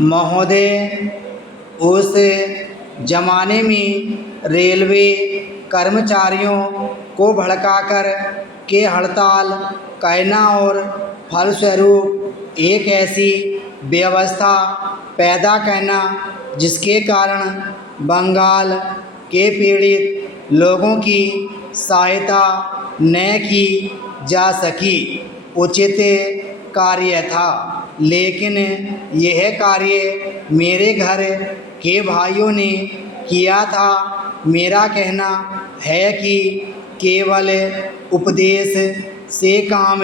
महोदय, उस जमाने में रेलवे कर्मचारियों को भड़काकर के हड़ताल करना और फलस्वरूप एक ऐसी व्यवस्था पैदा करना जिसके कारण बंगाल के पीड़ित लोगों की सहायता न की जा सकी उचित कार्य था। लेकिन यह कार्य मेरे घर के भाइयों ने किया था। मेरा कहना है कि केवल उपदेश से काम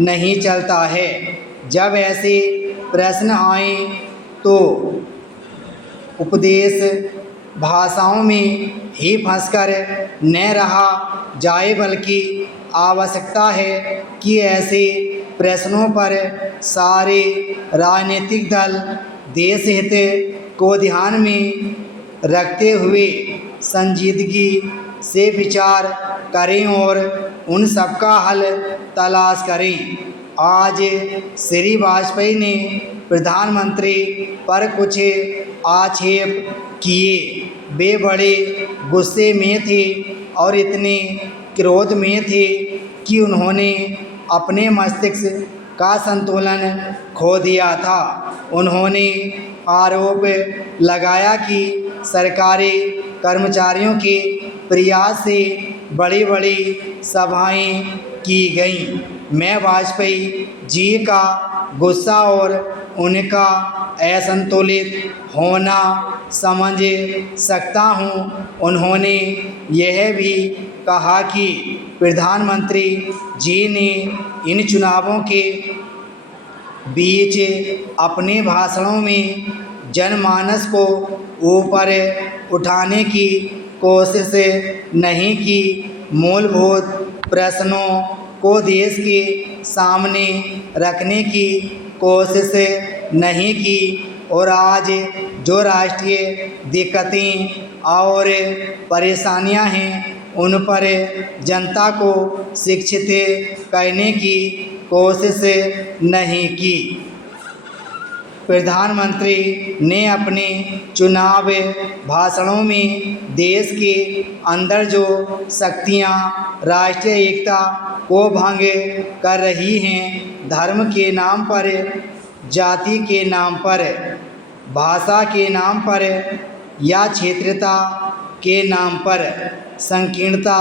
नहीं चलता है। जब ऐसे प्रश्न आए तो उपदेश भाषाओं में ही फंसकर न रहा जाए, बल्कि आवश्यकता है कि ऐसे प्रश्नों पर सारे राजनीतिक दल देश हित को ध्यान में रखते हुए संजीदगी से विचार करें और उन सब का हल तलाश करें। आज श्री वाजपेयी ने प्रधानमंत्री पर कुछ आक्षेप किए। वे बड़े गुस्से में थे और इतने क्रोध में थे कि उन्होंने अपने मस्तिष्क का संतुलन खो दिया था। उन्होंने आरोप लगाया कि सरकारी कर्मचारियों के प्रयास से बड़ी बड़ी सभाएं की गईं। मैं वाजपेयी जी का गुस्सा और उनका असंतुलित होना समझ सकता हूं। उन्होंने यह भी कहा कि प्रधानमंत्री जी ने इन चुनावों के बीच अपने भाषणों में जनमानस को ऊपर उठाने की कोशिश नहीं की, मूलभूत प्रश्नों को देश के सामने रखने की कोशिश नहीं की और आज जो राष्ट्रीय दिक्कतें और परेशानियां हैं उन पर जनता को शिक्षित करने की कोशिश नहीं की। प्रधानमंत्री ने अपने चुनाव भाषणों में देश के अंदर जो शक्तियां राष्ट्रीय एकता को भंग कर रही हैं, धर्म के नाम पर, जाति के नाम पर, भाषा के नाम पर या क्षेत्रता के नाम पर संकीर्णता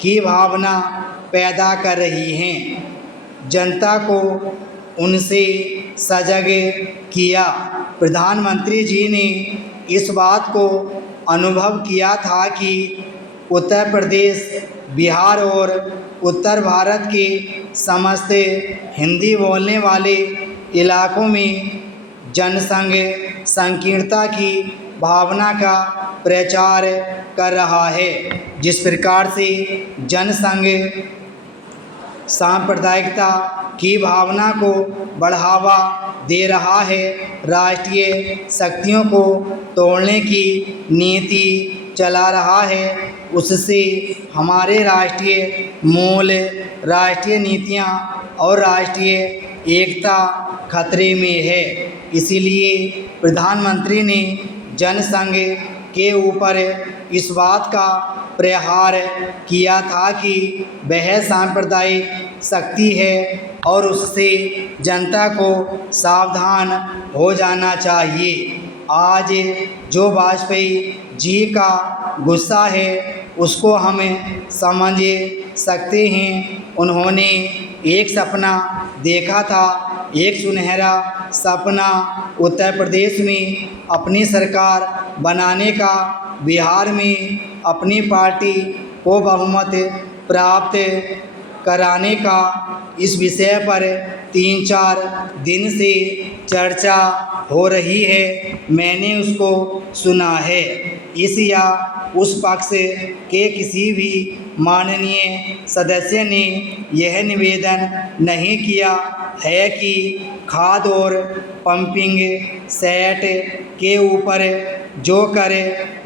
की भावना पैदा कर रही हैं, जनता को उनसे सजग किया। प्रधानमंत्री जी ने इस बात को अनुभव किया था कि उत्तर प्रदेश, बिहार और उत्तर भारत के समस्त हिंदी बोलने वाले इलाकों में जनसंघ संकीर्णता की भावना का प्रचार कर रहा है। जिस प्रकार से जनसंघ सांप्रदायिकता की भावना को बढ़ावा दे रहा है, राष्ट्रीय शक्तियों को तोड़ने की नीति चला रहा है, उससे हमारे राष्ट्रीय मूल, राष्ट्रीय नीतियां और राष्ट्रीय एकता खतरे में है। इसीलिए प्रधानमंत्री ने जनसंघ के ऊपर इस बात का प्रहार किया था कि वह सांप्रदायिक शक्ति है और उससे जनता को सावधान हो जाना चाहिए। आज जो वाजपेयी जी का गुस्सा है उसको हम समझ सकते हैं। उन्होंने एक सपना देखा था, एक सुनहरा सपना, उत्तर प्रदेश में अपनी सरकार बनाने का, बिहार में अपनी पार्टी को बहुमत प्राप्त कराने का। इस विषय पर 3-4 दिन से चर्चा हो रही है। मैंने उसको सुना है। इस या उस पक्ष के किसी भी माननीय सदस्य ने यह निवेदन नहीं किया है कि खाद और पंपिंग सेट के ऊपर जो कर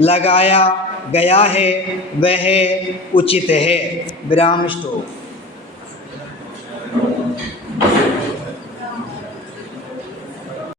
लगाया गया है वह उचित है। विराम स्टॉप।